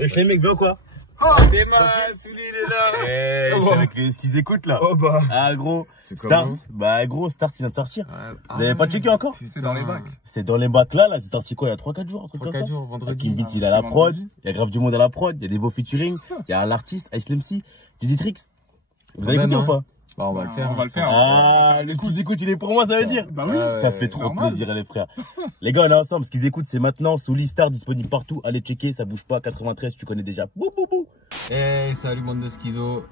Et chez les mecs, bien quoi? Oh, t'es mal, Souli, il est là. Eh, je suis avec ce qu'ils écoutent là. Oh bah. Ah gros, Start. Bah gros, Start il vient de sortir. Vous avez pas checké encore? C'est dans les bacs. C'est dans les bacs là, c'est sorti quoi il y a 3-4 jours, un truc comme ça. 3-4 jours, vendredi. Kim Beats il a la prod, il y a grave du monde à la prod, il y a des beaux featuring, il y a l'artiste, Ice MC, Diditrix. Vous avez écouté ou pas? Bah on va le faire. On va le faire. Ah, le qu'ils écoutent il est pour moi ça veut dire. Bah oui. Ça fait trop plaisir les frères. Les gars on est ensemble, ce qu'ils écoutent c'est maintenant, Souli Start disponible partout, allez checker, ça bouge pas, 93 tu connais déjà. Bou bou bou. Hey, salut bande de schizo,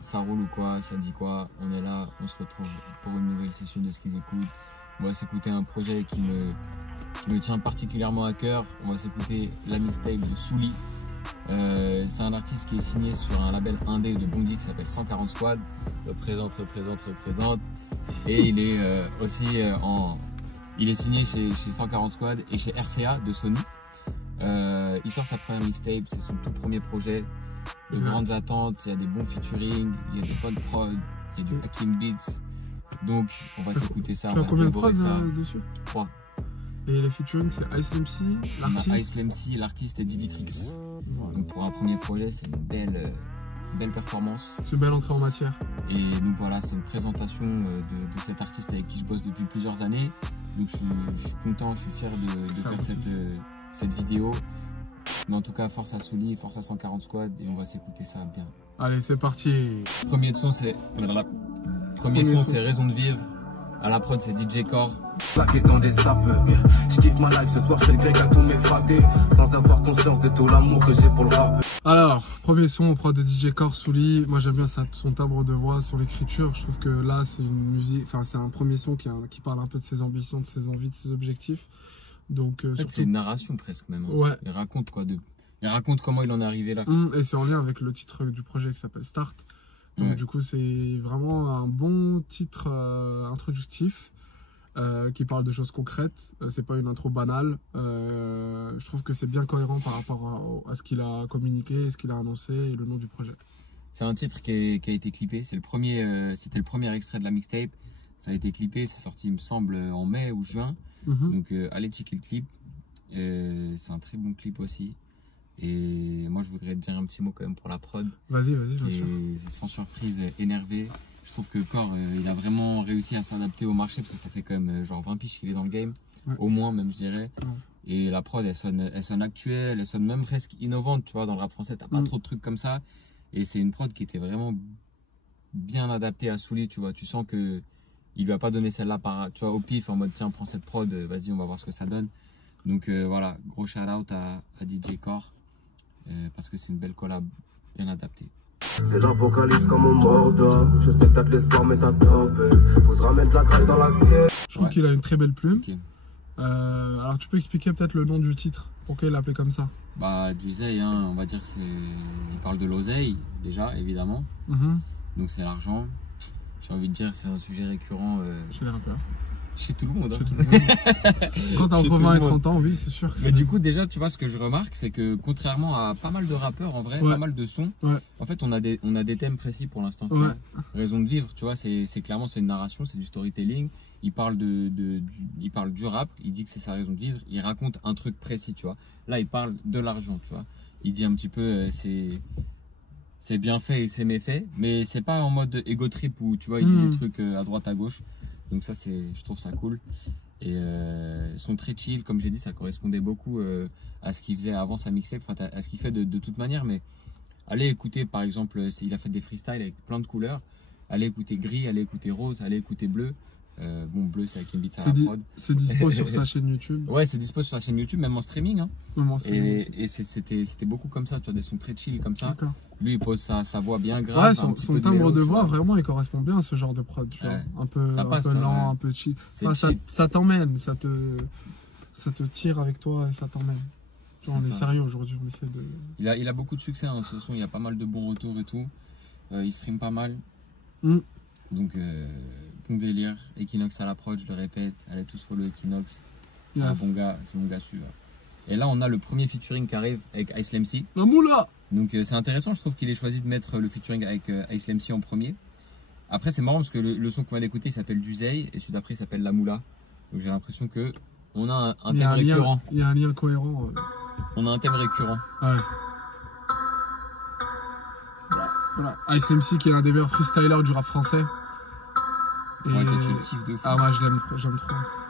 ça roule ou quoi, ça dit quoi? On est là, on se retrouve pour une nouvelle session de ce qu'ils écoutent. On va s'écouter un projet qui me tient particulièrement à cœur. On va s'écouter la mixtape de Souli. C'est un artiste qui est signé sur un label indé de Bondy qui s'appelle 140 Squad. Représente. Et il est aussi il est signé chez 140 Squad et chez RCA de Sony. Il sort sa première mixtape, c'est son tout premier projet. De grandes attentes, il y a des bons featuring, il y a des bonnes prod, il y a du Hakim Beats. Donc on va s'écouter ça. Tu as combien de prod dessus? 3. Et les featuring c'est Ice MC, l'artiste? Ice MC, l'artiste et Diditrix. Donc pour un premier projet, c'est une belle performance. C'est une belle entrée en matière. Et donc voilà, c'est une présentation de cet artiste avec qui je bosse depuis plusieurs années. Donc je suis content, je suis fier de faire cette vidéo. Mais en tout cas, force à Souli, force à 140 Squad et on va s'écouter ça bien. Allez, c'est parti. Premier son, c'est Raison de vivre. À la prod, c'est DJ Core. Plaqué dans des sapeurs, je kiffe ma life ce soir, je fais le grec à tous mes fratés, sans avoir conscience de tout l'amour que j'ai pour le rap. Alors, premier son, prod de DJ Core, Souli. Moi j'aime bien son timbre de voix, son écriture. Je trouve que là c'est une musique, enfin c'est un premier son qui parle un peu de ses ambitions, de ses envies, de ses objectifs. Donc en fait, c'est une narration presque même. Hein. Ouais. Il raconte comment il en est arrivé là. Et c'est en lien avec le titre du projet qui s'appelle Start. Donc du coup c'est vraiment un bon titre introductif qui parle de choses concrètes. C'est pas une intro banale. Je trouve que c'est bien cohérent par rapport à ce qu'il a communiqué, ce qu'il a annoncé et le nom du projet. C'est un titre qui a été clippé. C'est c'était le premier extrait de la mixtape. Ça a été clippé. C'est sorti il me semble en mai ou juin. Donc allez checker le clip. C'est un très bon clip aussi. Et moi je voudrais te dire un petit mot quand même pour la prod. Vas-y, bien sûr. Sans surprise, énervé. Je trouve que Core il a vraiment réussi à s'adapter au marché parce que ça fait quand même genre 20 piges qu'il est dans le game. Ouais. Au moins même je dirais. Ouais. Et la prod elle sonne actuelle, elle sonne même presque innovante, tu vois, dans le rap français, t'as pas trop de trucs comme ça. Et c'est une prod qui était vraiment bien adaptée à Souli, tu vois. Tu sens que il lui a pas donné celle-là tu vois, au pif en mode tiens prends cette prod, vas-y on va voir ce que ça donne. Donc voilà, gros shout out à DJ Core. Parce que c'est une belle collab bien adaptée. C'est l'apocalypse comme au Mordor. Je sais que t'as de l'espoir mais t'as tort. Faut se remettre de la graille dans l'assiette. Je trouve qu'il a une très belle plume. Okay. Alors tu peux expliquer peut-être le nom du titre? Pourquoi il l'a appelé comme ça? Bah du zèle, hein, on va dire que c'est... Il parle de l'oseille déjà évidemment. Donc c'est l'argent. J'ai envie de dire c'est un sujet récurrent chez les rappeurs. Chez tout le monde. Hein. Quand t'as entre 20 et 30 ans, oui, c'est sûr. Mais du coup, déjà, tu vois, ce que je remarque, c'est que contrairement à pas mal de rappeurs, en vrai, pas mal de sons, en fait, on a des thèmes précis pour l'instant. Raison de vivre, tu vois, c'est clairement, c'est une narration, c'est du storytelling. Il parle il parle du rap, il dit que c'est sa raison de vivre, il raconte un truc précis, tu vois. Là, il parle de l'argent, tu vois. Il dit un petit peu, c'est bien fait et c'est méfait, mais c'est pas en mode ego trip où, tu vois, il dit des trucs à droite, à gauche. Donc ça, je trouve ça cool. Et ils sont très chill, comme j'ai dit, ça correspondait beaucoup à ce qu'il faisait avant sa mixtape, enfin, à ce qu'il fait de toute manière. Mais allez écouter, par exemple, il a fait des freestyles avec plein de couleurs. Allez écouter gris, allez écouter rose, allez écouter bleu. Bon, bleu, c'est avec une beat à la prod. C'est dispo sur sa chaîne YouTube. Ouais, c'est dispo sur sa chaîne YouTube, même en streaming. Hein. Même en streaming et c'était beaucoup comme ça, tu vois, des sons très chill comme ça. Lui, il pose sa voix bien grave. Ouais, son timbre de voix, vraiment, il correspond bien à ce genre de prod. Tu vois. Un peu lent, un peu chill. Enfin, ça t'emmène, ça te tire avec toi et ça t'emmène. On est sérieux aujourd'hui, on essaie de... Il a beaucoup de succès, hein, ce son, il y a pas mal de bons retours et tout. Il stream pas mal. Donc, bon délire. Equinox à la prod, je le répète. Allez tous follow Equinox. C'est un bon gars, c'est mon gars sûr. Et là, on a le premier featuring qui arrive avec Ice MC. La moula! Donc, c'est intéressant. Je trouve qu'il ait choisi de mettre le featuring avec Ice MC en premier. Après, c'est marrant parce que le son qu'on vient d'écouter, il s'appelle Duzeil. Et celui d'après, il s'appelle La Moula. Donc, j'ai l'impression que on a un thème récurrent. Il y a un lien cohérent. On a un thème récurrent. Ouais. Voilà, Ice MC qui est l'un des meilleurs freestylers du rap français. Et ouais, toi, tu le kiffes de fou. Ah, moi, j'aime trop.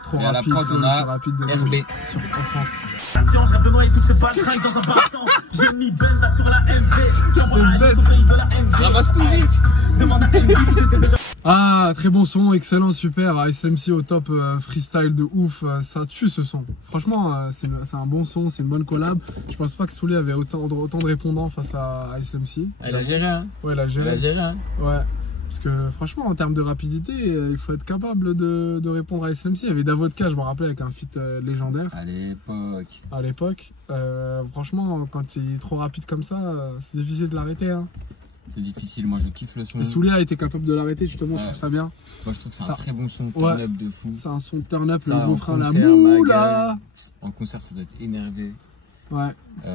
Trop et rapide. À la prod, on a rapide de RB. En France. Je rêve de noyer toutes ces baltringues dans un bassin. J'ai mis Benda sur la MV. J'envoie un pays de la MV. Ramasse tout vite. Demande à MV qui était déjà. Ah, très bon son, excellent, super. Ice MC au top, freestyle de ouf. Ça tue ce son. Franchement, c'est un bon son, c'est une bonne collab. Je pense pas que Souli avait autant de répondants face à Ice MC. Elle a géré, hein. Ouais, elle a géré. Elle a géré, hein. Ouais. Parce que franchement, en termes de rapidité, il faut être capable de répondre à SMC. Il y avait Davodka, je me rappelais, avec un feat légendaire. À l'époque. Franchement, quand il est trop rapide comme ça, c'est difficile de l'arrêter. Hein. C'est difficile, moi je kiffe le son. Et Souli a été capable de l'arrêter, justement, je trouve ça bien. Moi je trouve que c'est un très bon son, turn-up de fou. C'est un son turn-up, le refrain, la moula. En concert, ça doit être énervé. Ouais.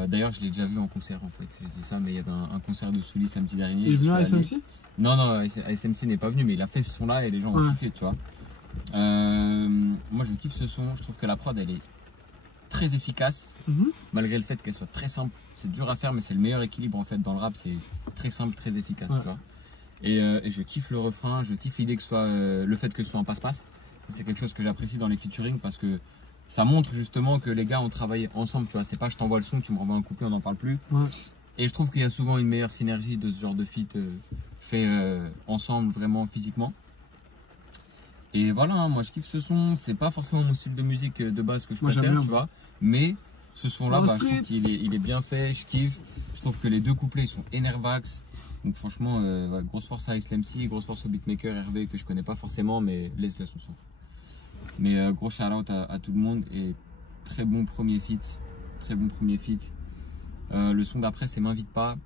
D'ailleurs, je l'ai déjà vu en concert en fait. Je dis ça, mais il y avait un concert de Souli samedi dernier. Il est venu à SMC ? Non, SMC n'est pas venu, mais il a fait ce son-là et les gens ont kiffé, tu vois. Moi, je kiffe ce son. Je trouve que la prod, elle est très efficace, malgré le fait qu'elle soit très simple. C'est dur à faire, mais c'est le meilleur équilibre en fait dans le rap. C'est très simple, très efficace, tu vois. Et je kiffe le refrain. Je kiffe l'idée que ce soit le fait que ce soit un passe-passe. C'est quelque chose que j'apprécie dans les featuring parce que ça montre justement que les gars ont travaillé ensemble, tu vois. C'est pas je t'envoie le son, tu me renvoies un couplet, on n'en parle plus. Et je trouve qu'il y a souvent une meilleure synergie de ce genre de feat fait ensemble, vraiment physiquement. Et voilà, hein, moi je kiffe ce son. C'est pas forcément mon style de musique de base que je préfère, tu vois. Mais ce son-là, je trouve qu'il est bien fait, je kiffe. Je trouve que les deux couplets ils sont énervax. Donc franchement, grosse force à Ice MC, grosse force au beatmaker RV que je connais pas forcément, mais laisse on s'en fout. Mais gros shout out à tout le monde et très bon premier feat. Très bon premier feat. Le son d'après c'est M'invite pas.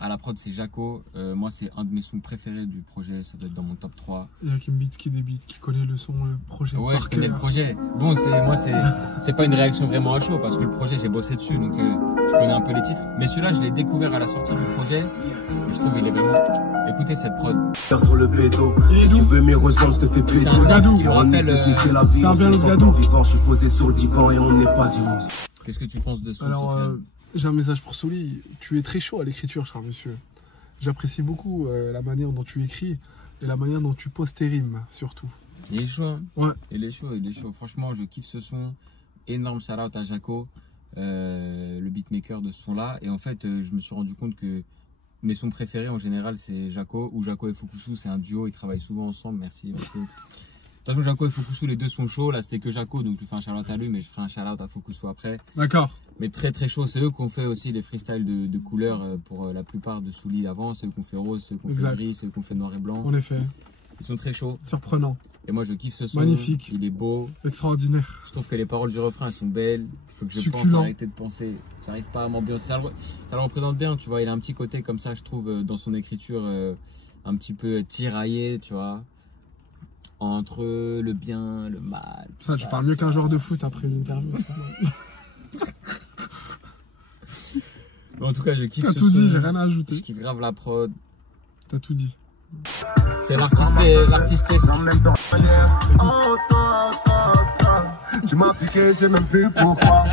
À la prod c'est Jaco. Moi c'est un de mes sons préférés du projet. Ça doit être dans mon top 3. Il y a Kim Beats qui débite, qui connaît le son, le projet. Ouais, je connais le projet. Bon, moi c'est pas une réaction vraiment à chaud parce que le projet j'ai bossé dessus donc je connais un peu les titres. Mais celui-là je l'ai découvert à la sortie du projet. Et je trouve il est vraiment. Écoutez cette prod. Sur le bédo. Si tu veux mes rejoindre, je te fais plaisir. C'est un Gadou qui le rappelle. C'est un bien le Gadou. Vivant, je suis posé sur le divan et on n'est pas dimanche. Qu'est-ce que tu penses de ce son? Alors, j'ai un message pour Souli. Tu es très chaud à l'écriture, cher monsieur. J'apprécie beaucoup la manière dont tu écris et la manière dont tu poses tes rimes, surtout. Il est chaud, hein. Ouais. Il est chaud. Franchement, je kiffe ce son. Énorme shout-out à Jaco, le beatmaker de ce son-là. Et en fait, je me suis rendu compte que mes sons préférés, en général, c'est Jaco ou Jaco et Fokusu. C'est un duo, ils travaillent souvent ensemble. Merci. De toute façon, Jaco et Fokusu, les deux sont chauds. Là, c'était que Jaco, donc je fais un shout-out à lui, mais je ferai un shout-out à Fokusu après. D'accord. Mais très très chaud. C'est eux qui ont fait aussi les freestyles de couleurs pour la plupart de Souli avant. C'est eux qui ont fait rose, c'est eux qui ont fait gris, c'est eux qui ont fait noir et blanc. En effet. Ils sont très chauds. Surprenant. Et moi, je kiffe ce son. Magnifique. Il est beau. Extraordinaire. Je trouve que les paroles du refrain, elles sont belles. Il faut que je pense, arrêter de penser. J'arrive pas à m'ambiancer. Ça le représente bien, tu vois. Il a un petit côté comme ça, je trouve, dans son écriture, un petit peu tiraillé, tu vois. Entre le bien, le mal. Ça, tu parles mieux qu'un joueur de foot après une interview. Bon, en tout cas, je kiffe. T'as tout dit, j'ai rien à ajouter. Je kiffe grave la prod. T'as tout dit. C'est l'artiste. Tu m'as piqué, je sais même plus pourquoi.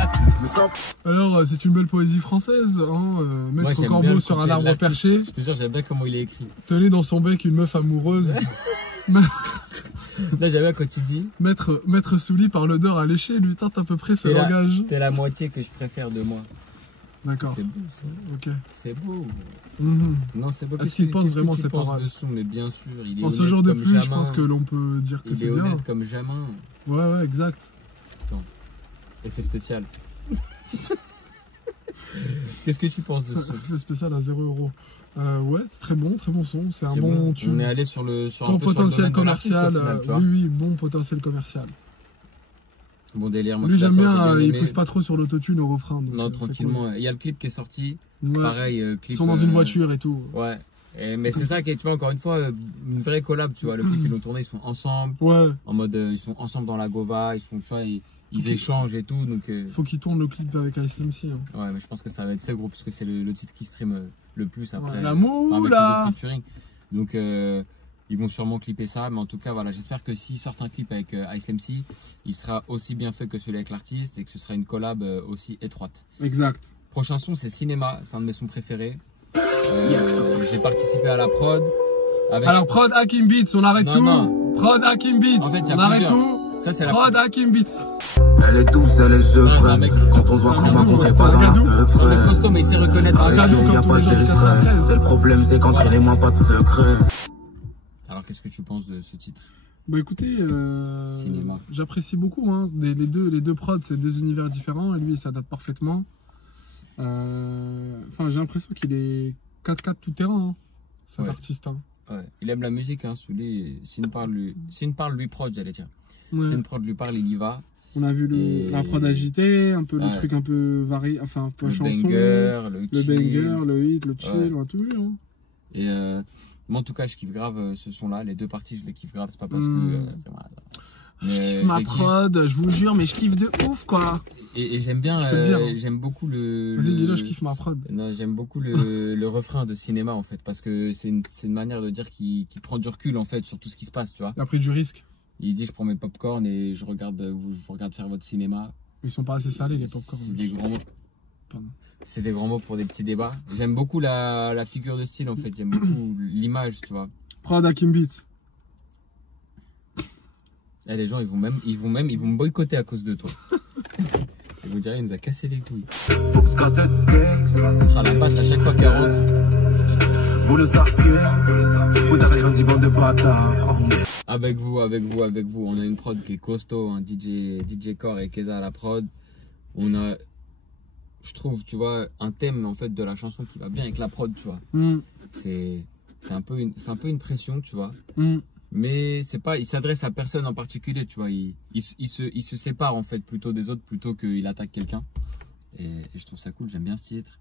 Alors, c'est une belle poésie française, hein. Mettre corbeau sur un arbre perché. Je te jure, j'aime bien comment il est écrit. Tenez dans son bec une meuf amoureuse. Là, j'aime bien quand tu dis. Mettre Souli par l'odeur à lécher, lui tente à peu près ce langage. T'es la moitié que je préfère de moi. D'accord. C'est beau, ça. Ok. C'est beau. Non, c'est beau. Est-ce qu'il pense vraiment ses paroles? Mais bien sûr, il est en ce genre de pluie, je pense que l'on peut dire que c'est bien. Il est honnête comme jamais. Ouais, exact. Attends. Effet spécial. Qu'est-ce que tu penses de ce son? Effet spécial à 0 €. Ouais, très bon son. C'est un bon tube. On est allé sur bon potentiel commercial. Oui, bon potentiel commercial. Bon délire. Lui, j'aime bien, il pousse pas trop sur l'autotune au refrain. Non, tranquillement. Cool. Il y a le clip qui est sorti. Ouais. Pareil, clip. Ils sont dans une voiture et tout. Ouais. Mais c'est ça qui est, tu vois, encore une fois, une vraie collab, tu vois. Le clip, ils l'ont tourné, ils sont ensemble. Ouais. En mode, ils sont ensemble dans la Gova, ils échangent et tout. Donc, faut qu'ils tournent le clip avec Ice MC. Hein. Ouais, mais je pense que ça va être fait, gros, puisque c'est le titre qui stream le plus après. Ouais, la moula. Donc, ils vont sûrement clipper ça, mais en tout cas, voilà, j'espère que s'ils sortent un clip avec Ice MC, il sera aussi bien fait que celui avec l'artiste et que ce sera une collab aussi étroite. Exact. Prochain son, c'est Cinéma, c'est un de mes sons préférés. J'ai participé à la prod. Alors prod Hakim Beats, on arrête tout. Non. Prod Hakim Beats, En fait, on arrête tout. Ça, c'est la prod Hakim Beats. Elle est douce, elle est chevrette. Quand on se voit comment on fait pas d'un peu C'est un mec près. costaud, mais il sait reconnaître. Avec elle, y a pas de stress. C'est le problème, c'est qu'entre elle et moi, pas de secret. Alors, qu'est-ce que tu penses de ce titre? Bah écoutez, Cinéma. j'apprécie beaucoup. Hein. Les deux prods, c'est deux univers différents. Et lui, ça date parfaitement. Enfin, j'ai l'impression qu'il est 4-4 tout terrain, hein, cet artiste. Hein. Ouais. Il aime la musique, hein, Souli. Si une parle lui prod, j'allais dire. Ouais. Si une prod lui parle, il y va. On a vu la prod agitée, un peu le truc un peu varié, enfin un peu le chanson, banger, le banger, le hit, le chill, on a tout vu. Hein. Et moi en tout cas, je kiffe grave ce son-là. Les deux parties, je les kiffe grave. C'est pas parce que c'est vrai. Je kiffe ma prod, je vous jure, mais je kiffe de ouf quoi. Et j'aime bien, j'aime beaucoup le. Vas-y, dis-le, je kiffe ma prod. Non, j'aime beaucoup le refrain de Cinéma en fait, parce que c'est une manière de dire qu'il prend du recul en fait sur tout ce qui se passe, tu vois. Il a pris du risque. Il dit je prends mes popcorn et je regarde faire votre cinéma. Ils sont pas assez salés les popcorn. C'est des grands mots. Pardon. C'est des grands mots pour des petits débats. J'aime beaucoup la figure de style en fait, j'aime beaucoup l'image, tu vois. Prod Hakim Beats. Là, les gens ils vont me boycotter à cause de toi. Ils vont dire il nous a cassé les couilles. Faut que ce gars te texte. À la passe à chaque fois qu'elle rentre. Vous le saviez. Vous avez grandi bande de bâtards. Avec vous, on a une prod qui est costaud, un DJ Core et Keza à la prod. On a, je trouve, tu vois, un thème en fait de la chanson qui va bien avec la prod, tu vois. C'est un peu une pression, tu vois. Mais c'est pas, il s'adresse à personne en particulier, tu vois. Il se sépare en fait plutôt des autres plutôt qu'il attaque quelqu'un. Et je trouve ça cool, j'aime bien ce titre.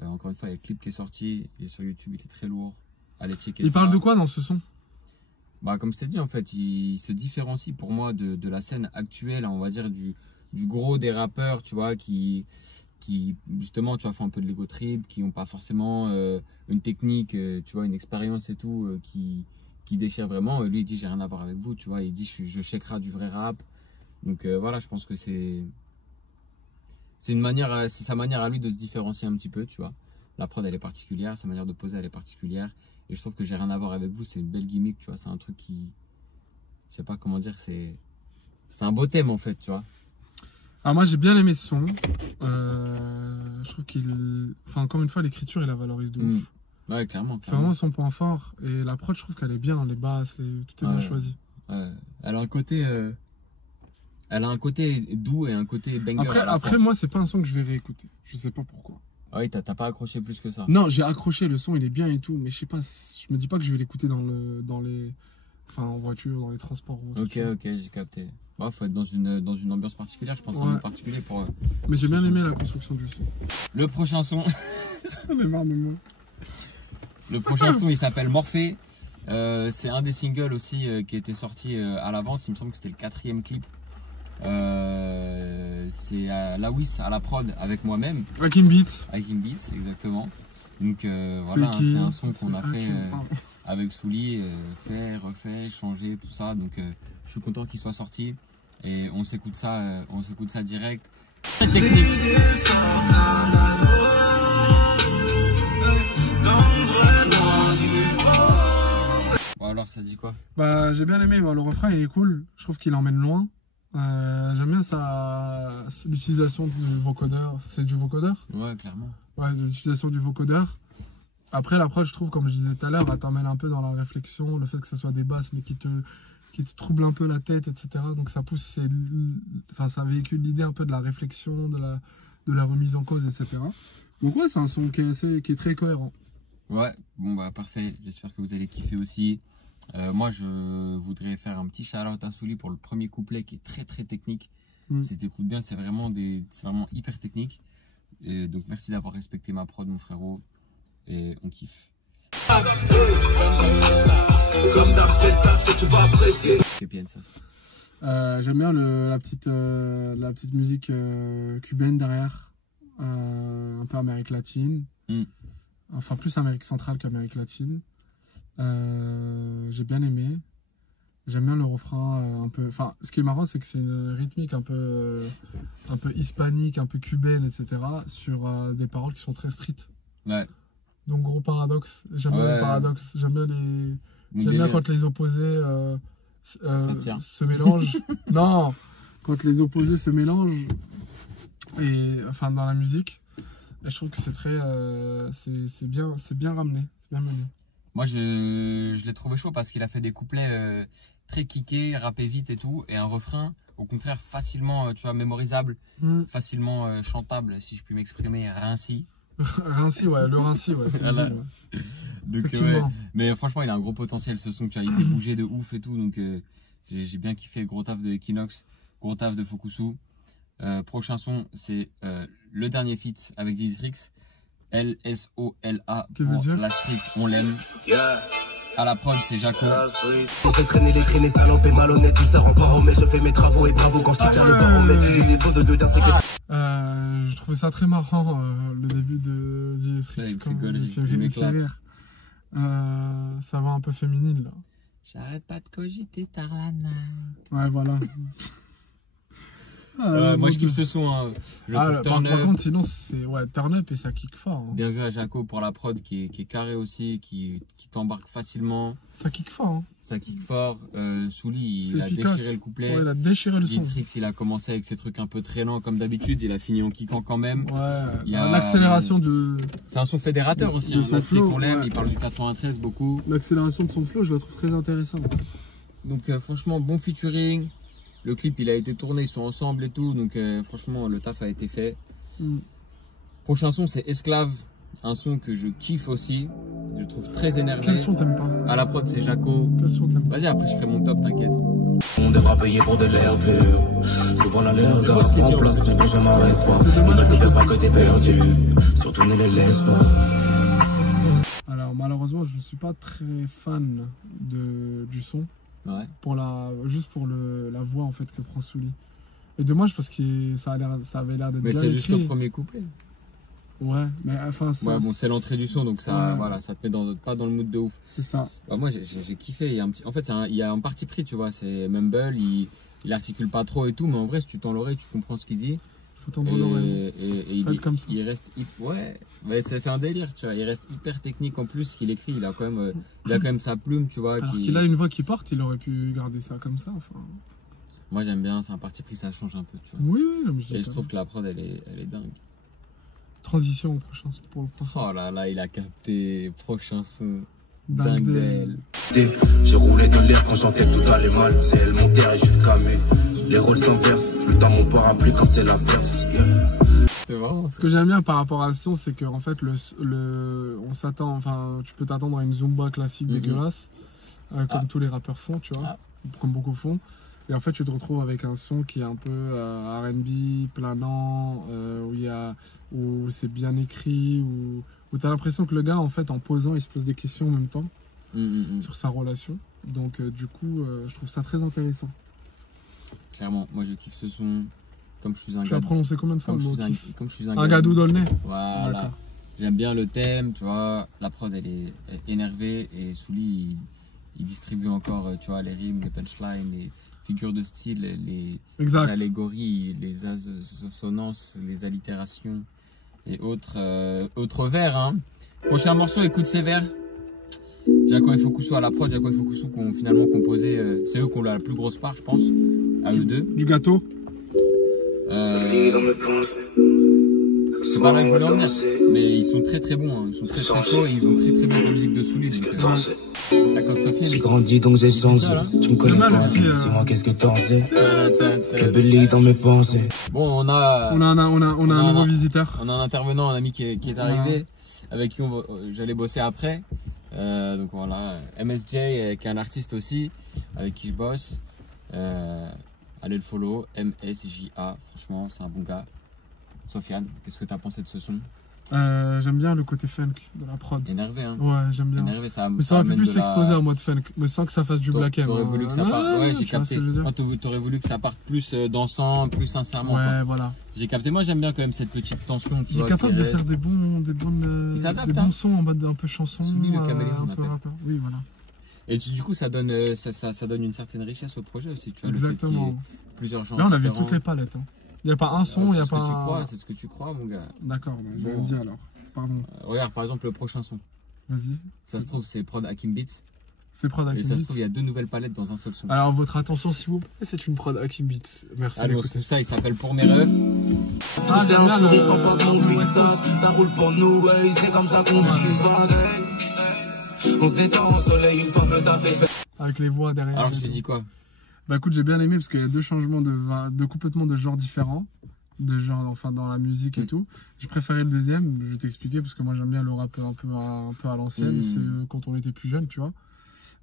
Encore une fois, il y a le clip qui est sorti, il est sur YouTube, il est très lourd. Allez checker ça. Il parle de quoi dans ce son? Bah, comme je t'ai dit, en fait, il se différencie pour moi de la scène actuelle, on va dire, du gros des rappeurs, tu vois, qui justement, tu vois, font un peu de l'ego trip, qui n'ont pas forcément une technique, tu vois, une expérience et tout, qui déchire vraiment. Lui, il dit, j'ai rien à voir avec vous, tu vois, il dit, je checkera du vrai rap. Donc voilà, je pense que c'est sa manière à lui de se différencier un petit peu, tu vois. La prod, elle est particulière, sa manière de poser, elle est particulière. Et je trouve que j'ai rien à voir avec vous, c'est une belle gimmick, tu vois, c'est un truc qui, je sais pas comment dire, c'est un beau thème en fait, tu vois. Alors moi j'ai bien aimé ce son, je trouve qu'il, enfin encore une fois l'écriture il la valorise de ouf. Ouais, clairement. C'est vraiment son point fort, et la prod je trouve qu'elle est bien, les basses, tout est bien choisi. Ouais. Elle a un côté doux et un côté banger. Après moi c'est pas un son que je vais réécouter, je sais pas pourquoi. Ah oui, t'as pas accroché plus que ça. Non, j'ai accroché, le son il est bien et tout, mais je sais pas, je me dis pas que je vais l'écouter enfin en voiture, dans les transports. Ok, j'ai capté. Bah, faut être dans une ambiance particulière, je pense à un mot particulier pour. Mais j'ai bien aimé la construction du son. Le prochain son. J'en ai marre de moi. Le prochain son il s'appelle Morphée. C'est un des singles aussi qui était sorti à l'avance, il me semble que c'était le 4e clip. C'est Lawis à la prod avec moi-même. Hakim Beats. Hakim Beats, exactement. Donc voilà, c'est un son qu'on a fait avec Souli, fait, refait, changé, tout ça. Donc je suis content qu'il soit sorti et on s'écoute ça direct. Très technique. Bon, alors ça dit quoi? Bah j'ai bien aimé, le refrain il est cool, je trouve qu'il emmène loin. J'aime bien l'utilisation du vocodeur. C'est du vocodeur? Ouais, clairement. Ouais, l'utilisation du vocodeur. Après, l'approche, je trouve, comme je disais tout à l'heure, elle t'emmène un peu dans la réflexion, le fait que ce soit des basses, mais qui te troublent un peu la tête, etc. Donc ça pousse, ça véhicule l'idée un peu de la réflexion, de la remise en cause, etc. Donc ouais, c'est un son qui est très cohérent. Ouais, bon bah parfait, j'espère que vous allez kiffer aussi. Moi je voudrais faire un petit shout-out à Souli pour le premier couplet qui est très très technique. Si t'écoutes bien, c'est vraiment hyper technique. Et donc merci d'avoir respecté ma prod mon frérot. Et on kiffe. Comme tu vas apprécier. J'aime bien la petite musique cubaine derrière. Un peu Amérique latine. Enfin plus Amérique centrale qu'Amérique latine. J'ai bien aimé. J'aime bien le refrain un peu. Enfin, ce qui est marrant, c'est que c'est une rythmique un peu hispanique, un peu cubaine, etc. Sur des paroles qui sont très street. Ouais. Donc gros paradoxe. J'aime bien les paradoxes. J'aime bien quand les opposés se mélangent. Non, quand les opposés se mélangent. Et enfin dans la musique. Et je trouve que c'est très, c'est bien ramené, c'est bien mené. Moi je l'ai trouvé chaud parce qu'il a fait des couplets très kickés, rappé vite et tout, et un refrain au contraire facilement, tu vois, mémorisable, facilement chantable si je puis m'exprimer, ainsi. Rinci, ouais, le Rinci, ouais, c'est voilà. Donc, ouais. Mais franchement, il a un gros potentiel ce son, tu vois, il fait bouger de ouf et tout, donc j'ai bien kiffé. Gros taf de Equinox, gros taf de Fokusu. Prochain son, c'est le dernier feat avec Didrix, LSOLA pour La Street, on l'aime. À la prod, c'est Jaco. On fait traîner les traînées salopes et malhonnêtes, tout ça rend pas mais je fais mes travaux et bravo quand je tiens le baromètre. J'ai des défauts de deux c'est que... Je trouvais ça très marrant le début de Didrix quand il fait rire. Ça va un peu féminine là. J'arrête pas de cogiter Tarlana. Ouais, voilà. Moi je kiffe ce son, hein. Je trouve turn up. Par contre, sinon c'est turn up et ça kick fort. Hein. Bien vu à Jaco pour la prod qui est carré aussi, qui t'embarque facilement. Ça kick fort. Hein. Ça kick fort. Souli, il a déchiré le couplet. Ouais, il a déchiré le son. Didrix, il a commencé avec ses trucs un peu traînants comme d'habitude, il a fini en kickant quand même. Ouais. L'accélération de. C'est un son fédérateur aussi. Hein. Plastique, on l'aime. Il parle du 93 beaucoup. L'accélération de son flow, je la trouve très intéressante. Donc franchement, bon featuring. Le clip il a été tourné, ils sont ensemble et tout, donc franchement le taf a été fait. Prochain son c'est Esclave, un son que je kiffe aussi, je le trouve très énervé. Quel son t'aimes pas? À la prod c'est Jaco. Quel son t'aimes pas? Vas-y après je ferai mon top, t'inquiète. On devra payer pour de l'air pur. Souvent là les regards prend place, mais bon je m'arrête pas. Ils veulent te faire croire que t'es perdu, surtout ne les laisse pas. Alors malheureusement je ne suis pas très fan du son. Ouais. Juste pour la voix en fait que prend Souli. Et dommage parce que ça avait l'air d'être bien écrit. Mais c'est juste le premier couplet. Ouais, mais enfin ça. Ouais, bon, c'est l'entrée du son donc ça, voilà, ça te met pas dans le mood de ouf. C'est ça. Bah, moi j'ai kiffé. En fait, il y a un parti pris, tu vois. C'est Mumble, il articule pas trop et tout, mais en vrai, si tu tends l'oreille, tu comprends ce qu'il dit. Faut tendre l'oreille. Et comme ça. Il reste, ouais, mais ça fait un délire, tu vois. Il reste hyper technique en plus. Ce qu'il écrit, il a quand même sa plume, tu vois. Alors qu'il a une voix qui porte, il aurait pu garder ça comme ça. Enfin. Moi j'aime bien, c'est un parti pris, ça change un peu, tu vois. Oui, mais je trouve que la prod elle est dingue. Transition pour le prochain. Oh là là, il a capté prochain son. Dingue d'elle. Je roulais de l'air quand j'entends tout allait mal. C'est elle mon terre et je suis camé. Les rôles s'inversent, je tends mon parapluie quand c'est l'inverse. C'est vraiment. Ce que j'aime bien par rapport à ce son, c'est qu'en fait, on s'attend, enfin, tu peux t'attendre à une Zumba classique dégueulasse, comme tous les rappeurs font, tu vois, comme beaucoup font. Et en fait, tu te retrouves avec un son qui est un peu R&B, planant, où c'est bien écrit, où tu as l'impression que le gars, en fait, en posant, il se pose des questions en même temps sur sa relation. Donc, du coup, je trouve ça très intéressant. Clairement, moi je kiffe ce son. Comme je suis un tu l'as prononcé combien de fois? Comme je suis un gadou dans le nez. Voilà. J'aime bien le thème, tu vois. La prod, elle est énervée et Souli, il distribue encore, tu vois, les rimes, les punchlines, les figures de style, les allégories, les assonances, les allitérations et autres vers. Hein. Prochain morceau, écoute ces vers. Jaco et Fokusu à la prod, Jaco et Fokusu qui ont finalement composé, c'est eux qui ont la plus grosse part, je pense, à eux deux. Du gâteau. C'est pas mal voulu en venir, mais ils sont très très bons, hein. Ils sont très très chauds et ils ont très très bien la musique de Souli. J'ai grandi donc j'ai changé, tu me connais pas, dis-moi qu'est-ce que t'en sais. Rebelle dans mes pensées. Bon, on a un nouveau visiteur. On a un intervenant, un ami qui est arrivé, avec qui j'allais bosser après. Donc voilà, MSJ qui est un artiste aussi, avec qui je bosse. Allez le follow, MSJA, franchement c'est un bon gars. Sofiane, qu'est-ce que tu as pensé de ce son? J'aime bien le côté funk de la prod. Énervé, hein? Ouais, j'aime bien. Énervé, mais ça aurait pu plus s'exposer en mode funk, mais sans que ça fasse du black M. T'aurais voulu que ça parte, ouais, j'ai capté. Moi, t'aurais voulu que ça parte plus dansant, plus sincèrement. Ouais, quoi. Voilà. J'ai capté, moi j'aime bien quand même cette petite tension. Il est capable de faire des bons sons en mode un peu chanson. Le caméléon, un peu rappeur. Oui, voilà. Et du coup, ça donne une certaine richesse au projet aussi. Tu vois, exactement. Plusieurs genres. Là, on a vu toutes les palettes. Hein. Il n'y a pas un son, il n'y a pas C'est ce que tu crois, mon gars. D'accord, je vais le dire alors. pardon. Regarde, par exemple, le prochain son. Vas-y. Ça se trouve, c'est prod Hakim Beats. C'est prod Hakim Beats. Et ça se trouve, il y a 2 nouvelles palettes dans un seul son. Alors, votre attention, s'il vous plaît, c'est une prod Hakim Beats. Merci. Allez, on se fait ça, il s'appelle Pour mes refs. Ah, c'est un sourire sans pas mon fixage. Ça roule pour nous, ouais, c'est comme ça qu'on va. On se détend au soleil une fois que t'as fait. Avec les voix derrière. Alors, tu dis quoi? Bah écoute, j'ai bien aimé parce qu'il y a 2 changements de complètement de genres différents. De genre, enfin, dans la musique et tout. J'ai préféré le deuxième, je vais t'expliquer parce que moi j'aime bien le rap un peu à l'ancienne. C'est quand on était plus jeune, tu vois.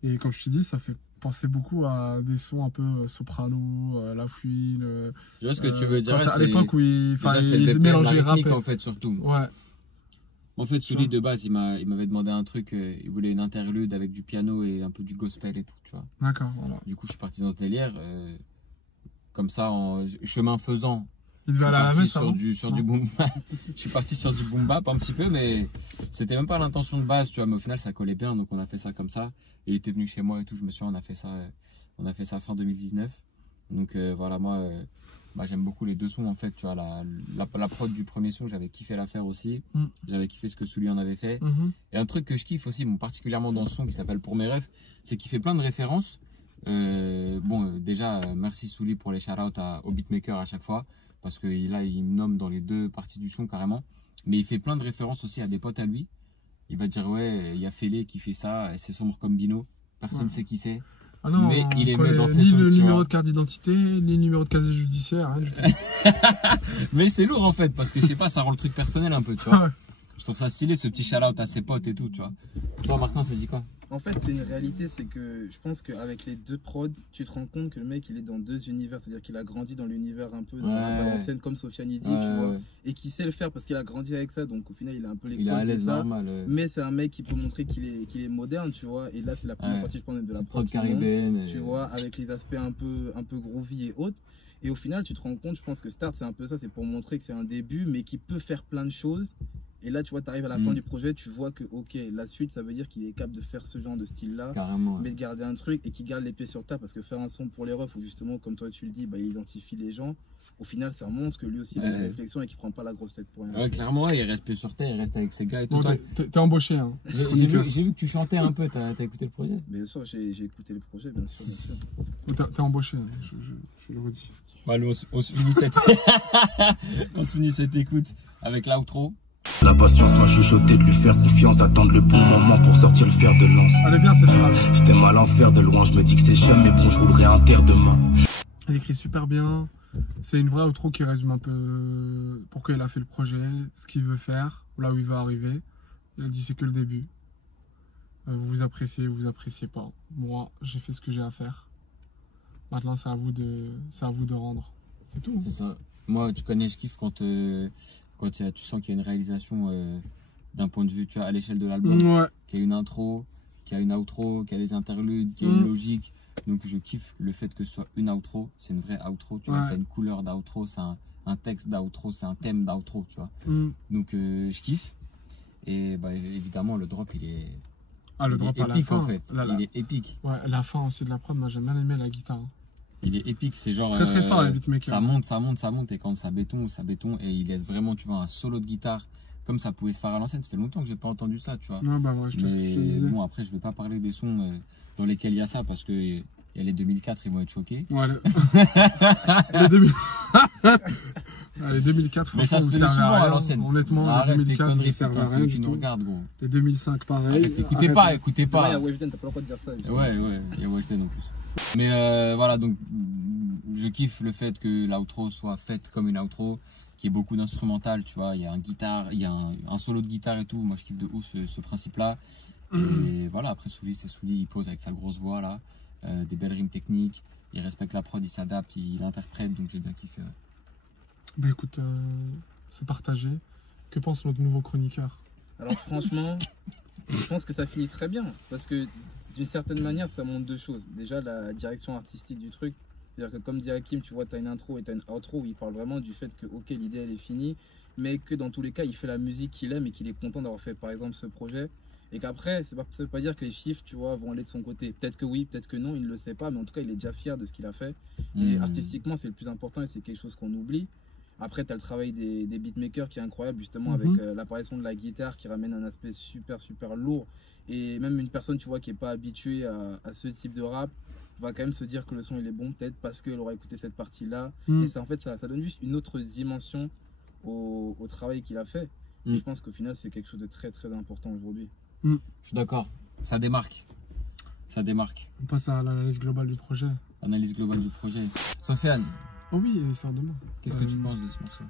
Et comme je te dis, ça fait penser beaucoup à des sons un peu soprano, La Fouine. Je vois ce que tu veux dire. À l'époque où ils mélangeaient rap en fait, surtout. Ouais. En fait, Souli de base, il m'avait demandé un truc, il voulait une interlude avec du piano et un peu du gospel et tout, tu vois. D'accord, voilà. Du coup, je suis parti dans ce délire. Comme ça, en chemin faisant, il devait aller à la messe, sur du boom. Je suis parti sur du boom bap un petit peu, mais c'était même pas l'intention de base, tu vois. Mais au final, ça collait bien, donc on a fait ça comme ça. Et il était venu chez moi et tout, je me souviens, on a fait ça fin 2019. Donc voilà, moi, j'aime beaucoup les 2 sons en fait, tu vois. La prod du premier son, j'avais kiffé la faire aussi. J'avais kiffé ce que Souli en avait fait. Et un truc que je kiffe aussi, particulièrement dans ce son qui s'appelle Pour mes refs, c'est qu'il fait plein de références. Déjà, merci Souli pour les shout-outs au beatmaker à chaque fois. Parce que là, il me nomme dans les 2 parties du son carrément. Mais il fait plein de références aussi à des potes à lui. Il va dire, ouais, il y a Félé qui fait ça, c'est sombre comme Bino. Personne ne sait qui c'est. Ah non, mais il est mis dans ses ni sons, le numéro de carte d'identité, ni le numéro de casier judiciaire. Hein, mais c'est lourd en fait, parce que je sais pas, ça rend le truc personnel un peu, tu vois. Ouais. Je trouve ça stylé, ce petit shout-out à ses potes et tout, tu vois. Toi, Martin, ça dit quoi? En fait, c'est une réalité, c'est que je pense qu'avec les 2 prods, tu te rends compte que le mec, il est dans 2 univers, c'est-à-dire qu'il a grandi dans l'univers un peu dans la l'ancienne, comme Sofiane dit, tu vois, et qui sait le faire parce qu'il a grandi avec ça, donc au final, il a un peu les codes de ça. Normal, mais c'est un mec qui peut montrer qu'il est moderne, tu vois, et là, c'est la première partie, je pense, de la prod caribéenne, tu vois, avec les aspects un peu groovy et autres. Et au final, tu te rends compte, je pense que Start, c'est un peu ça, c'est pour montrer que c'est un début, mais qui peut faire plein de choses. Et là, tu vois, tu arrives à la fin du projet, tu vois que, ok, la suite, ça veut dire qu'il est capable de faire ce genre de style-là, mais de garder un truc et qu'il garde les pieds sur terre, parce que faire un son pour les refs, où justement, comme toi tu le dis, il identifie les gens, au final, ça montre que lui aussi, il a des réflexions et qu'il prend pas la grosse tête pour rien. Ouais, clairement, il reste pieds sur terre, il reste avec ses gars et tout. Bon, t'es embauché, hein. J'ai vu que tu chantais un peu, t'as écouté le projet? Bien sûr, j'ai écouté le projet, bien sûr. T'es embauché, hein. Je le redis. Allez, on se finit cette écoute avec l'outro. La patience m'a chuchoté de lui faire confiance, d'attendre le bon moment pour sortir le fer de lance. Elle est bien cette phrase. J'étais mal en faire de loin, je me dis que c'est jamais bon, je roulerai un terre demain. Elle écrit super bien. C'est une vraie outro qui résume un peu pourquoi il a fait le projet, ce qu'il veut faire, là où il va arriver. Il a dit c'est que le début. Vous appréciez, vous appréciez pas. Moi, j'ai fait ce que j'ai à faire. Maintenant, c'est à vous de rendre. C'est tout. C'est ça. Moi, tu connais, je kiffe quand tu sens qu'il y a une réalisation d'un point de vue, tu vois, à l'échelle de l'album, qu'il y a une intro, qu'il y a une outro, qu'il y a des interludes, qu'il y a une logique. Donc je kiffe le fait que ce soit une outro, c'est une vraie outro, tu vois, c'est une couleur d'outro, c'est un texte d'outro, c'est un thème d'outro, tu vois. Donc je kiffe. Et bah, évidemment, le drop, il est, le drop épique à la fin, en fait. Il est épique. Ouais, la fin aussi de la prod, moi j'aime bien aimé la guitare. Il est épique, c'est genre très fort les beatmakers. Ça monte et quand ça béton et il laisse vraiment, tu vois, un solo de guitare comme ça pouvait se faire à l'ancienne. Ça fait longtemps que j'ai pas entendu ça, tu vois. Ouais, bah ouais, je te disais. Bon, après je vais pas parler des sons dans lesquels il y a ça parce que il y a les 2004, ils vont être choqués. Ouais, les 2004, mais ça se fait souvent à l'ancienne. Honnêtement, les 2004, ils servent à rien du tout. Regardes, gros. Les 2005, pareil. Écoutez pas. Il y a Weshden, t'as pas le droit de dire ça. Ouais, il y a Weshden en plus. Mais voilà, donc je kiffe le fait que l'outro soit faite comme une outro, qu'il y ait beaucoup d'instrumental, tu vois, il y a un solo de guitare et tout. Moi, je kiffe de ouf ce principe-là. Et voilà, après Souli, il pose avec sa grosse voix là, des belles rimes techniques, il respecte la prod, il s'adapte, il interprète, donc j'ai bien kiffé. Bah écoute, c'est partagé. Que pense notre nouveau chroniqueur? Alors franchement, je pense que ça finit très bien, parce que d'une certaine manière, ça montre 2 choses. Déjà, la direction artistique du truc. C'est-à-dire que comme dit Hakim, tu vois, tu as une intro et tu as une outro où il parle vraiment du fait que, ok, l'idée, elle est finie, mais que dans tous les cas, il fait la musique qu'il aime et qu'il est content d'avoir fait, par exemple, ce projet. Et qu'après, ça ne veut pas dire que les chiffres, tu vois, vont aller de son côté. Peut-être que oui, peut-être que non, il ne le sait pas, mais en tout cas, il est déjà fier de ce qu'il a fait. Et artistiquement, c'est le plus important et c'est quelque chose qu'on oublie. Après, tu as le travail des beatmakers qui est incroyable, justement, avec l'apparition de la guitare qui ramène un aspect super, super lourd. Et même une personne, tu vois, qui n'est pas habituée à ce type de rap, va quand même se dire que le son, il est bon, peut-être parce qu'elle aura écouté cette partie-là. Et ça, en fait, ça donne juste une autre dimension au travail qu'il a fait. Et je pense qu'au final, c'est quelque chose de très, très important aujourd'hui. Je suis d'accord. Ça démarque. Ça démarque. On passe à l'analyse globale du projet. Analyse globale du projet. Sofiane. Oh oui, il sort demain. Qu'est-ce que tu penses de ce morceau?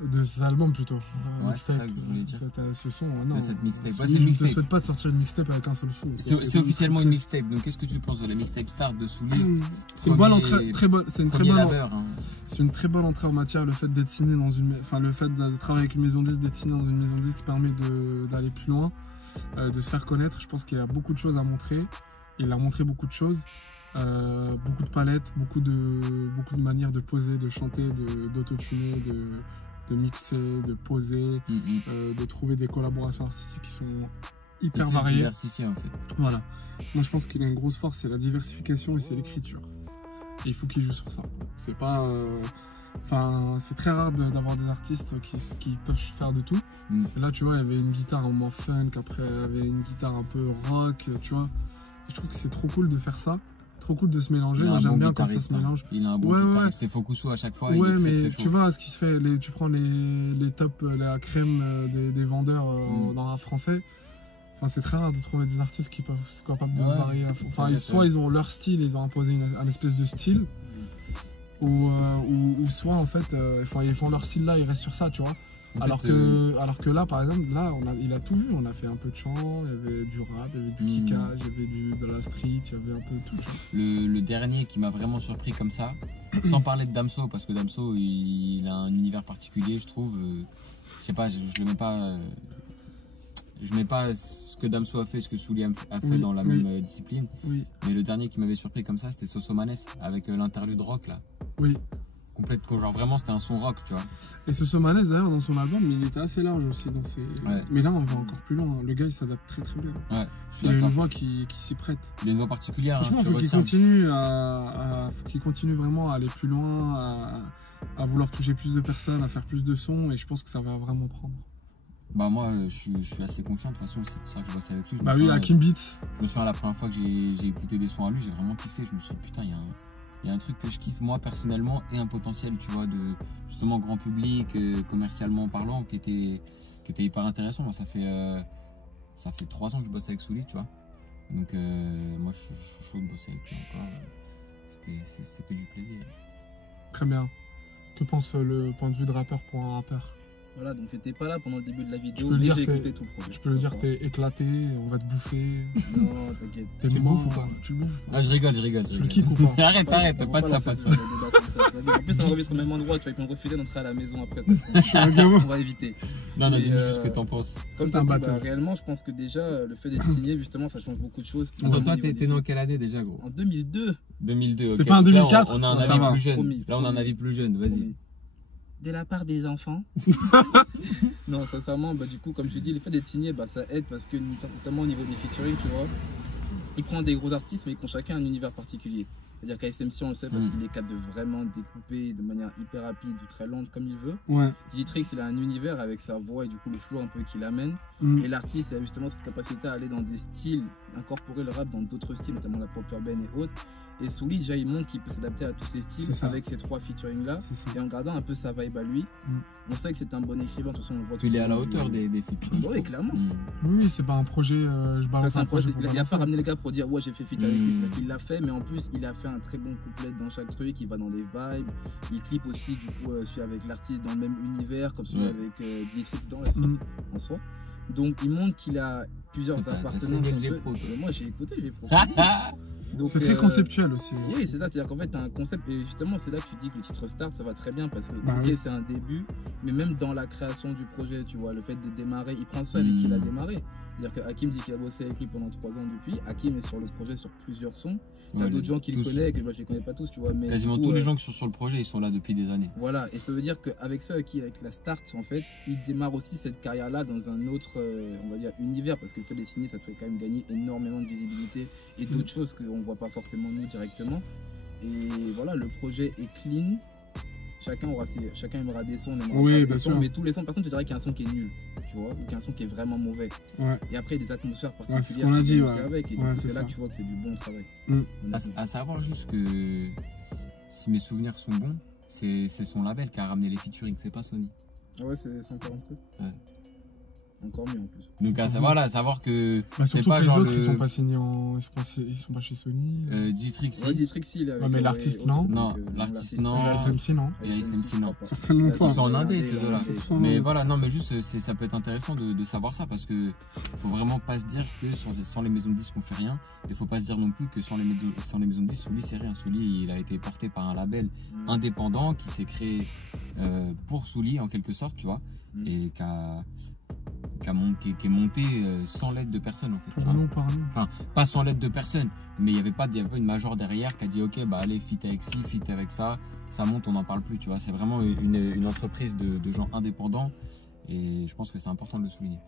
De cet album plutôt. Ouais, c'est ça que je voulais dire. Ce son, non. De cette mixtape. Ouais, je ne te souhaite pas de sortir une mixtape avec un seul son. C'est officiellement une mixtape. Donc qu'est-ce que tu penses de la mixtape Start de Souli? C'est une bonne entrée, c'est une très bonne entrée en matière. Le fait d'être signé dans une, enfin le fait de travailler avec une maison 10, d'être signé dans une maison 10 permet d'aller plus loin, de se faire connaître. Je pense qu'il y a beaucoup de choses à montrer. Il a montré beaucoup de choses. Beaucoup de palettes, beaucoup de manières de poser, de chanter, d'autotuner, de mixer, de poser, de trouver des collaborations artistiques qui sont hyper variées. Diversifié en fait. Voilà. Moi je pense qu'il a une grosse force, c'est la diversification et c'est l'écriture. Et il faut qu'il joue sur ça. C'est pas, c'est très rare d'avoir des artistes qui peuvent faire de tout. Et là tu vois, il y avait une guitare en mode funk, après il y avait une guitare un peu rock, tu vois. Et je trouve que c'est trop cool de faire ça. Trop cool de se mélanger. Moi j'aime bien quand ça se mélange. Il a un bon guitariste. C'est Fokusu à chaque fois. Ouais, il est mais très, très tu vois ce qui se fait. Tu prends les tops, la crème des vendeurs dans le rap français. Enfin, c'est très rare de trouver des artistes qui peuvent être capables de varier. Enfin, soit ils ont leur style, ils ont imposé un espèce de style, ou soit en fait, ils font leur style là, ils restent sur ça, tu vois. Alors que là, par exemple, il a tout vu. On a fait un peu de chant, il y avait du rap, il y avait du kickage, il y avait de la street, il y avait un peu de tout. Le dernier qui m'a vraiment surpris comme ça, sans parler de Damso, parce que Damso, il a un univers particulier, je trouve. Je sais pas, je le mets pas. Je mets pas ce que Damso a fait, ce que Souli a fait dans la même discipline. Mais le dernier qui m'avait surpris comme ça, c'était Sosomanes, avec l'interlude rock là. Oui. Complètement, genre vraiment c'était un son rock, tu vois. Et Sosomanes d'ailleurs dans son album, il était assez large aussi dans ses. Mais là on va encore plus loin. Le gars il s'adapte très très bien. Ouais. Il a une voix qui s'y prête. Il a une voix particulière. Franchement, il faut qu'il continue vraiment à aller plus loin, à vouloir toucher plus de personnes, à faire plus de sons, et je pense que ça va vraiment prendre. Bah moi je suis assez confiant, de toute façon c'est pour ça que je bosse avec lui. Bah oui, Hakim Beats. Je me souviens la première fois que j'ai écouté des sons à lui, j'ai vraiment kiffé. Je me suis dit putain, il y a un truc que je kiffe moi personnellement et un potentiel, tu vois, de justement grand public, commercialement parlant, qui était hyper intéressant. Moi ça fait 3 ans que je bosse avec Souli, tu vois. Donc moi je suis chaud de bosser avec lui encore. C'est que du plaisir. Très bien. Que pense le point de vue de rappeur pour un rappeur? Voilà, donc j'étais pas là pendant le début de la vidéo, mais j'ai écouté tout le projet. Je peux le dire, t'es éclaté, on va te bouffer. Non, t'inquiète. Tu le bouffes ou pas? Tu le bouffes? Ah, je rigole. Tu le kiffes ou pas? Arrête, pas de ça. En plus, on enregistre au même endroit, tu vas me refuser d'entrer à la maison après. Je suis un gamin. On va éviter. Non, dis-moi juste ce que t'en penses. Comme t'as dit, réellement, je pense que déjà, le fait d'être signé, justement, ça change beaucoup de choses. Attends, toi, t'es né en quelle année déjà, gros? En 2002. 2002, ok. T'es pas en 2004? On a un avis plus jeune. Là, on a un avis plus jeune, vas-y. De la part des enfants. Non, sincèrement, du coup, comme tu dis, le fait d'être signé, ça aide parce que, notamment au niveau des featuring, tu vois, il prend des gros artistes, mais ils ont chacun un univers particulier. C'est-à-dire qu'à SMC, on le sait parce qu'il est capable de vraiment découper de manière hyper rapide ou très lente comme il veut. Ouais. Digitrix, il a un univers avec sa voix et du coup le flow un peu qu'il amène. Et l'artiste, il a justement cette capacité à aller dans des styles, incorporer le rap dans d'autres styles, notamment la pop urbaine et autres. Et Souli, déjà, il montre qu'il peut s'adapter à tous ces styles avec ces 3 featuring-là et en gardant un peu sa vibe à lui. On sait que c'est un bon écrivain, de toute façon, on voit qu'il est à la hauteur des featuring. Oui, clairement. Oui, c'est pas un projet, je balance un projet. Il a pas ramené les gars pour dire, ouais, j'ai fait feat avec lui. Il l'a fait, mais en plus, il a fait un très bon couplet dans chaque truc, il va dans des vibes. Il clip aussi, du coup, celui avec l'artiste dans le même univers, comme celui avec Dimitri dans la suite, en soi. Donc, il montre qu'il a plusieurs appartenances. Moi, j'ai écouté, j'ai profité. C'est très conceptuel aussi. Oui, c'est ça, c'est-à-dire qu'en fait, tu as un concept, et justement, c'est là que tu dis que le titre Start, ça va très bien parce que c'est un début, mais même dans la création du projet, tu vois, le fait de démarrer, il prend ça avec qui il a démarré. C'est-à-dire que Hakim dit qu'il a bossé avec lui pendant 3 ans depuis. Hakim est sur le projet sur plusieurs sons. T'as d'autres gens qui le connaissent, que moi je les connais pas tous, tu vois. Mais quasiment tous les gens qui sont sur le projet, ils sont là depuis des années. Voilà, et ça veut dire qu'avec ceux avec la Start, en fait, il démarre aussi cette carrière-là dans un autre, on va dire, univers, parce que le fait de signer, ça te fait quand même gagner énormément de visibilité et d'autres choses qu'on voit pas forcément nous directement. Et voilà, le projet est clean. chacun aimera des sons, on aimera Oui, pas bien des sons, sûr. mais tous les sons, personne te dira qu'il y a un son qui est nul, tu vois, ou qu'il y a un son qui est vraiment mauvais. Ouais. Et après, il y a des atmosphères c'est ce particulières qu'on a qui dit, viennent ouais. avec, et Ouais, du coup, c'est c'est là ça. que tu vois que c'est du bon travail. Mm. Honnêtement. À savoir juste que si mes souvenirs sont bons, c'est son label qui a ramené les featuring, c'est pas Sony. Ah ouais, c'est 140 Ouais. Encore mieux en plus. Donc à savoir que Bah, c'est surtout pas que les genre autres, le ils sont pas signés ils sont pas chez Sony. District Ouais, si. District si, il est avec. Ouais, mais l'artiste, non. Non, l'artiste, non. Et SMC, non. Et SMC, non. Certainement Là, pas. Ils sont en indé, ces deux-là. Ils sont en Mais indé. voilà, non, mais juste, ça peut être intéressant de savoir ça parce que faut vraiment pas se dire que sans les maisons de disques on fait rien. Il faut pas se dire non plus que sans les maisons de disques, Souli c'est rien. Souli il a été porté par un label indépendant qui s'est créé pour Souli en quelque sorte, tu vois, et qui est monté sans l'aide de personne en fait. Pour nous, par nous. Enfin, pas sans l'aide de personne, mais il y avait pas une major derrière qui a dit ok bah allez fit avec ci, fit avec ça, ça monte, on n'en parle plus, tu vois. C'est vraiment une entreprise de gens indépendants et je pense que c'est important de le souligner.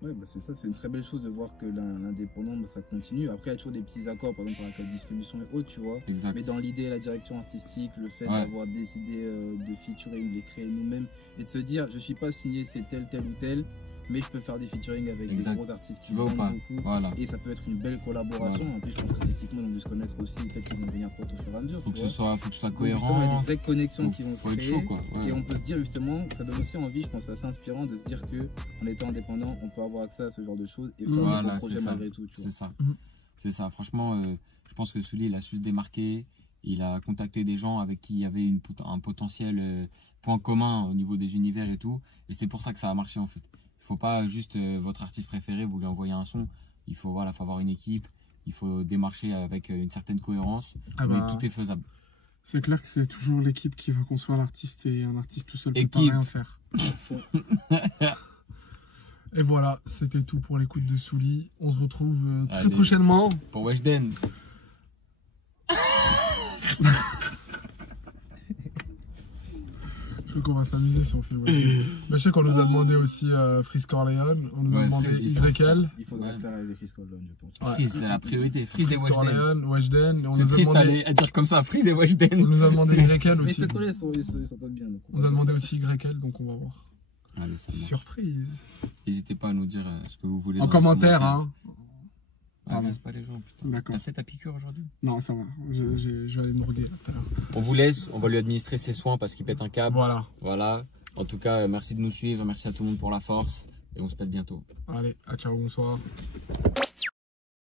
Ouais, bah c'est ça, c'est une très belle chose de voir que l'indépendant, bah, ça continue. Après, il y a toujours des petits accords, par exemple, avec la distribution et autres, tu vois. Exact. Mais dans l'idée, la direction artistique, le fait Ouais. d'avoir décidé de featuring, de les créer nous-mêmes, et de se dire, je suis pas signé, c'est tel ou tel, mais je peux faire des featuring avec Exact. des gros artistes qui Tu vois ou vendent pas beaucoup. Voilà. Et ça peut être une belle collaboration. Voilà. En plus, je pense qu'artistiquement, ils vont se connaître aussi, peut-être qu'ils vont devenir potes au fur et à mesure. Faut tu que vois. ce soit Donc, justement, il y a cohérent. des vraies connexions qui vont Faut se être créer. chaud quoi. Ouais. Et on peut se dire justement, ça donne aussi envie, je pense, c'est assez inspirant de se dire que en étant indépendant, on peut avoir accès à ce genre de choses et faire de Voilà, bons projets c'est ça. malgré tout. Tu vois. C'est ça. Mhm. C'est ça. Franchement, je pense que Souli, il a su se démarquer. Il a contacté des gens avec qui il y avait un potentiel point commun au niveau des univers et tout. Et c'est pour ça que ça a marché en fait. Il faut pas juste votre artiste préféré, vous lui envoyez un son. Il faut avoir une équipe. Il faut démarcher avec une certaine cohérence. Ah mais bah, tout est faisable. c'est clair que c'est toujours l'équipe qui va construire l'artiste et un artiste tout seul peut pas Équipe. rien faire. Et voilà, c'était tout pour l'écoute de Souli. On se retrouve très Allez. prochainement. Pour Weshden. Je crois qu'on va s'amuser si on fait ouais. Mais je sais qu'on nous a demandé aussi Freeze Corleone. On nous a Ouais, demandé Freeze, YL. Il faudrait Ouais. faire avec Chris Colon, je pense. Ouais. Freeze, c'est la priorité. Freeze et Freeze Weshden. Corleone, Weshden. On C'est nous a triste demandé, à dire comme ça. Freeze et on Weshden. nous a demandé YL Mais aussi. ces collègues ils s'entendent bien. Donc On nous a demandé aussi YL, donc on va voir. Allez, ça marche. Surprise. N'hésitez pas à nous dire ce que vous voulez. En dans les commentaire, hein. Ouais, Pardon. reste pas les gens, putain. D'accord. T'as fait ta piqûre aujourd'hui? Non, ça va. Je vais aller me droguer là, tout à l'heure. On vous laisse, on va lui administrer ses soins parce qu'il pète un câble. Voilà. Voilà. En tout cas, merci de nous suivre, merci à tout le monde pour la force et on se pète bientôt. Allez, à ciao, bonsoir.